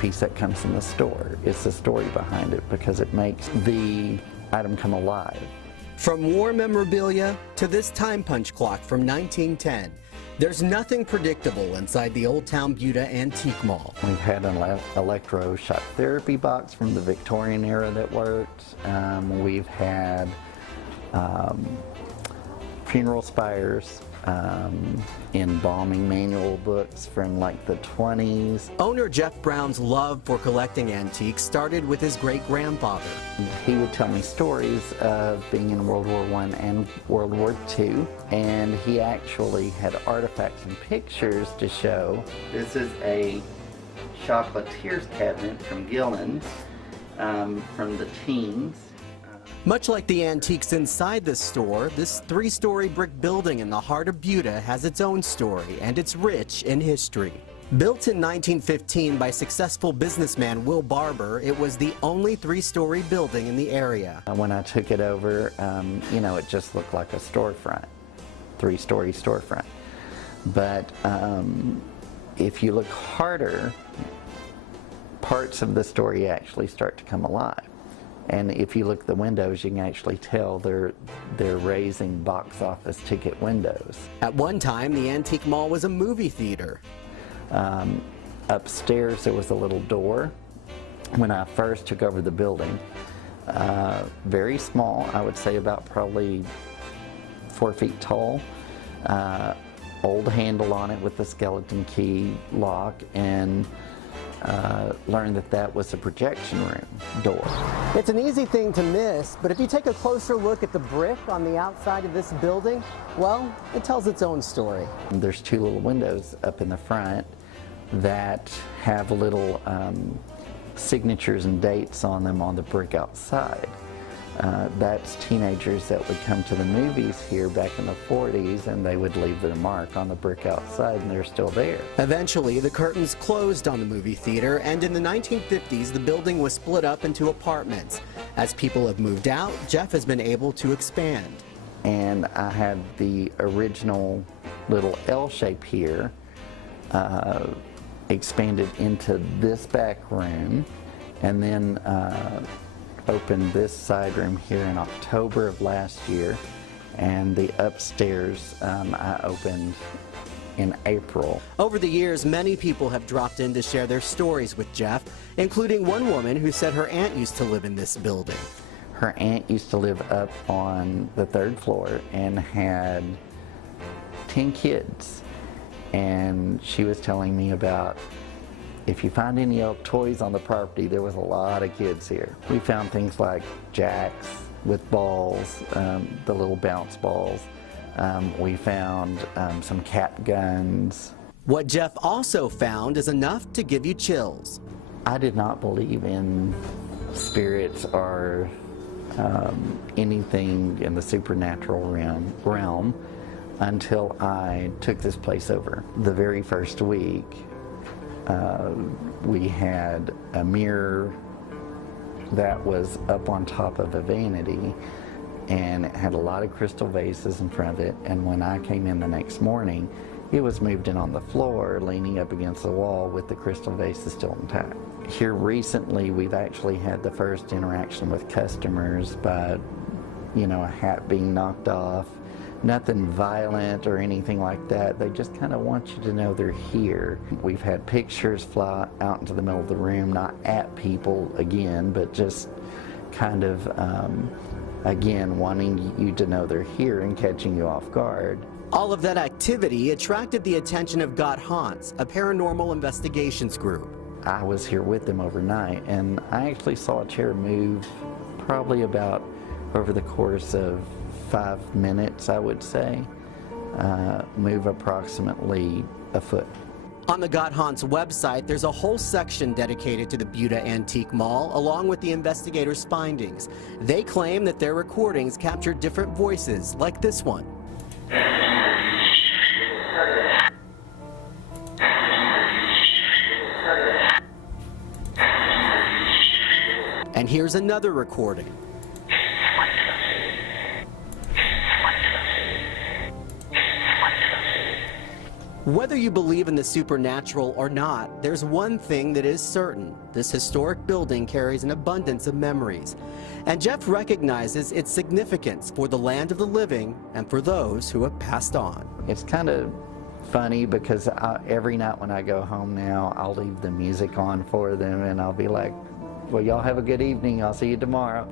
piece that comes from the store. It's the story behind it because it makes the item come alive. From war memorabilia to this time punch clock from 1910, there's nothing predictable inside the Old Town Buda Antique Mall. We've had an electroshock therapy box from the Victorian era that worked. We've had funeral spires, embalming manual books from like the 20s. Owner Jeff Brown's love for collecting antiques started with his great-grandfather. He would tell me stories of being in World War I and World War II, and he actually had artifacts and pictures to show. This is a chocolatier's cabinet from Gillen's from the teens. Much like the antiques inside the store, this three-story brick building in the heart of Buda has its own story, and it's rich in history. Built in 1915 by successful businessman Will Barber, it was the only three-story building in the area. When I took it over, you know, it just looked like a storefront, three-story storefront. But if you look harder, parts of the story actually start to come alive. And if you look at the windows, you can actually tell they're raising box office ticket windows. At one time, the antique mall was a movie theater. Upstairs, there was a little door. When I first took over the building, very small, I would say about probably 4 feet tall, old handle on it with the skeleton key lock, and learned that that was a projection room door. It's an easy thing to miss, but if you take a closer look at the brick on the outside of this building, well, it tells its own story. There's two little windows up in the front that have little signatures and dates on them on the brick outside. That's teenagers that would come to the movies here back in the 40s, and they would leave their mark on the brick outside, and they're still there. Eventually, the curtains closed on the movie theater, and in the 1950s, the building was split up into apartments. As people have moved out, Jeff has been able to expand. And I had the original little L shape here, expanded into this back room, and then opened this side room here in October of last year, and the upstairs I opened in April. Over the years, many people have dropped in to share their stories with Jeff, including one woman who said her aunt used to live in this building. Her aunt used to live up on the 3rd floor and had 10 kids, and she was telling me about, if you find any old toys on the property, there was a lot of kids here. We found things like jacks with balls, the little bounce balls. We found some cap guns. What Jeff also found is enough to give you chills. I did not believe in spirits or anything in the supernatural realm until I took this place over. The very first week, we had a mirror that was up on top of a vanity, and it had a lot of crystal vases in front of it, and when I came in the next morning, it was moved in on the floor, leaning up against the wall with the crystal vases still intact. Here recently, we've actually had the first interaction with customers by, you know, a hat being knocked off. Nothing violent or anything like that. They just kind of want you to know they're here. We've had pictures fly out into the middle of the room, not at people again, but just kind of, again, wanting you to know they're here and catching you off guard. All of that activity attracted the attention of Got Haunts, a paranormal investigations group. I was here with them overnight, and I actually saw a chair move probably about over the course of 5 minutes, I would say, move approximately a foot. On the Got Haunts website, there's a whole section dedicated to the Buda Antique Mall, along with the investigators' findings. They claim that their recordings captured different voices, like this one. And here's another recording. Whether you believe in the supernatural or not, there's one thing that is certain. This historic building carries an abundance of memories. And Jeff recognizes its significance for the land of the living and for those who have passed on. It's kind of funny because every night when I go home now, I'll leave the music on for them and I'll be like, well, y'all have a good evening. I'll see you tomorrow.